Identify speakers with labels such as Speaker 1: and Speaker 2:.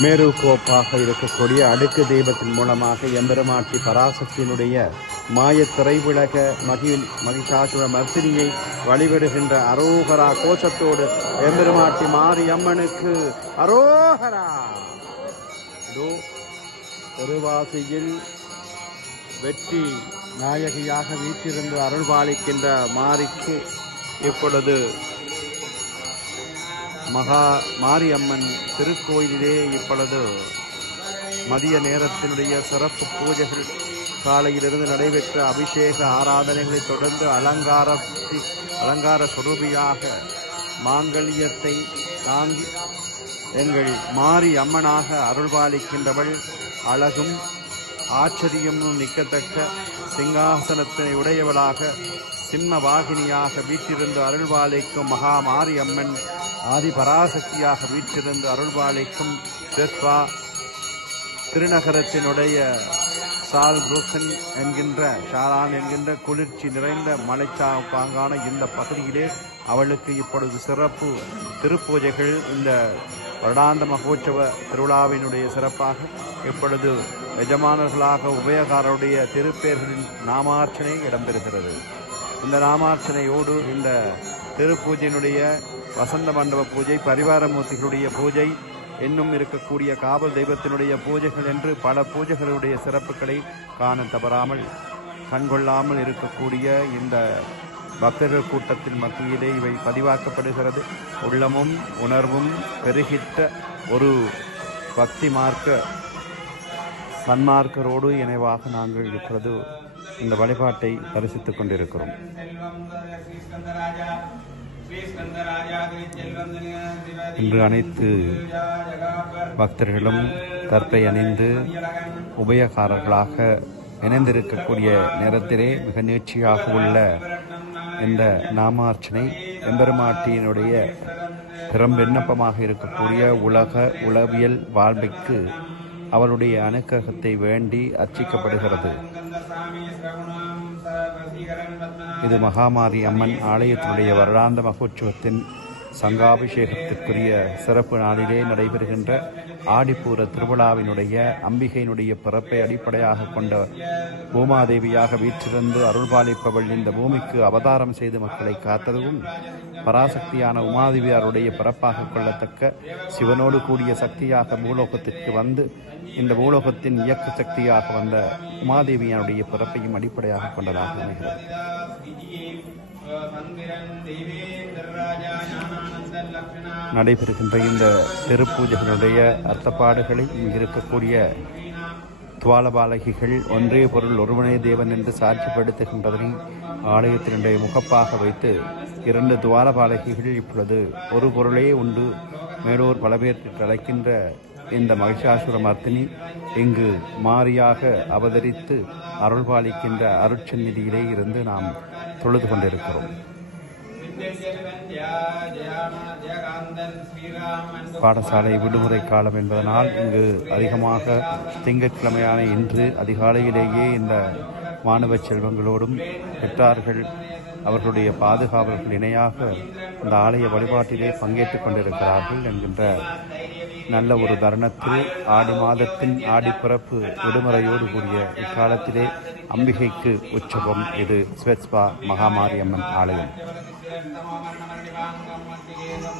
Speaker 1: மேரு கோப்பாக இருக்கக்கூடிய அடுக்கு தெய்வத்தின் மூலமாக எம்பெருமாட்டி பராசக்தியினுடைய மாய திரைவிளக மகிழ் மகிஷாசுர மர்சினியை வழிபடுகின்ற அரோகரா கோஷத்தோடு எம்பெருமாட்டி மாறி அம்மனுக்கு அரோகரா திருவாசியில் வெற்றி நாயகியாக வீற்றிருந்து அருள்பாலிக்கின்ற மாரிக்கு இப்பொழுது மகா மாரியம்மன் திருக்கோயிலிலே இப்பொழுது மதிய நேரத்தினுடைய சிறப்பு பூஜைகள் காலையிலிருந்து நடைபெற்ற அபிஷேக ஆராதனைகளை தொடர்ந்து அலங்கார அலங்கார சுரூபியாக மாங்கல்யத்தை தாங்கி எங்கள் மாரி அம்மனாக அருள்பாலிக்கின்றவள் அழகும் ஆச்சரியமும் நிற்கத்தக்க சிங்காசனத்தினை உடையவளாக சிம்ம வாகினியாக வீட்டிருந்து அருள்பாலிக்கும் மகா மாரி அம்மன் ஆதி பராசக்தியாக வீற்றிருந்து அருள்பாலிக்கும் பெஸ்வா திருநகரத்தினுடைய சால் புரூசன் என்கின்ற ஷாலான் என்கின்ற குளிர்ச்சி நிறைந்த மலைச்சா பாங்கான இந்த பகுதியிலே அவளுக்கு இப்பொழுது சிறப்பு திருப்பூஜைகள் இந்த வருடாந்த மகோற்சவ திருவிழாவினுடைய சிறப்பாக இப்பொழுது எஜமானர்களாக உபயகாரருடைய திருப்பேர்களின் நாமார்ச்சனை இடம்பெறுகிறது. இந்த நாமார்ச்சனையோடு இந்த திருப்பூஜையினுடைய வசந்த மண்டப பூஜை பரிவாரமூர்த்திகளுடைய பூஜை இன்னும் இருக்கக்கூடிய காவல் தெய்வத்தினுடைய பூஜைகள் என்று பல பூஜைகளுடைய சிறப்புகளை காண தவறாமல் கண்கொள்ளாமல் இருக்கக்கூடிய இந்த பக்தர்கள் கூட்டத்தின் மத்தியிலே இவை பதிவாக்கப்படுகிறது. உள்ளமும் உணர்வும் பெருகிட்ட ஒரு பக்தி மார்க்க சன்மார்க்கரோடு இணைவாக நாங்கள் இருக்கிறது இந்த வழிபாட்டை தரிசித்துக் கொண்டிருக்கிறோம். இன்று அனைத்து பக்தர்களும் கற்பை அணிந்து உபயகாரர்களாக இணைந்திருக்கக்கூடிய நேரத்திலே மிக நேர்ச்சியாக உள்ள இந்த நாமார்ச்சனை எம்பெருமாட்டியினுடைய பெரும் விண்ணப்பமாக இருக்கக்கூடிய உலக உளவியல் வாழ்வைக்கு அவருடைய அனுக்கிரகத்தை வேண்டி அர்ச்சிக்கப்படுகிறது. இது மகாமாரி அம்மன் ஆலயத்தினுடைய வருடாந்த மகோற்சவத்தின் சங்காபிஷேகத்திற்குரிய சிறப்பு நாளிலே நடைபெறுகின்ற ஆடிப்பூர திருவிழாவினுடைய அம்பிகையினுடைய பிறப்பை அடிப்படையாக கொண்ட பூமாதேவியாக வீற்றிருந்து அருள்பாலிப்பவள் இந்த பூமிக்கு அவதாரம் செய்து மக்களை காத்ததும் பராசக்தியான உமாதேவியாருடைய பிறப்பாக கொள்ளத்தக்க சிவனோடு கூடிய சக்தியாக பூலோகத்திற்கு வந்து இந்த பூலோகத்தின் இயக்க சக்தியாக வந்த உமாதேவியானுடைய பிறப்பையும் அடிப்படையாக கொண்டதாக அமைகிறது. நடைபெறுகின்ற இந்த திருப்பூஜைகளுடைய அர்த்தப்பாடுகளை இங்கு இருக்கக்கூடிய துவாலபாலகிகள் ஒன்றே பொருள் ஒருவனே தேவன் என்று சாட்சிப்படுத்துகின்றதனை ஆலயத்தினுடைய முகப்பாக வைத்து இரண்டு துவாலபாலகிகள் இப்பொழுது ஒரு பொருளே உண்டு. மேலோர் பல பேர் அழைக்கின்ற இந்த மகிஷாசுர மர்த்தினி இங்கு மாறியாக அவதரித்து அருள்பாலிக்கின்ற அருட்சந்நிதியிலே இருந்து நாம் தொழுது கொண்டிருக்கிறோம். பாடசாலை விடுமுறை காலம் என்பதனால் இங்கு அதிகமாக திங்கட்கிழமையான இன்று அதிகாலையிலேயே இந்த மாணவ செல்வங்களோடும் பெற்றார்கள் அவர்களுடைய பாதுகாவலர்கள் இணையாக இந்த ஆலய வழிபாட்டிலே பங்கேற்றுக் கொண்டிருக்கிறார்கள் என்கின்ற நல்ல ஒரு தருணத்தில் ஆடி மாதத்தின் ஆடிப்பிறப்பு விடுமுறையோடு கூடிய இக்காலத்திலே அம்பிகைக்கு உற்சவம். இது ஸ்வெத்ஸ்பா மகாமாரியம்மன் ஆலயம்.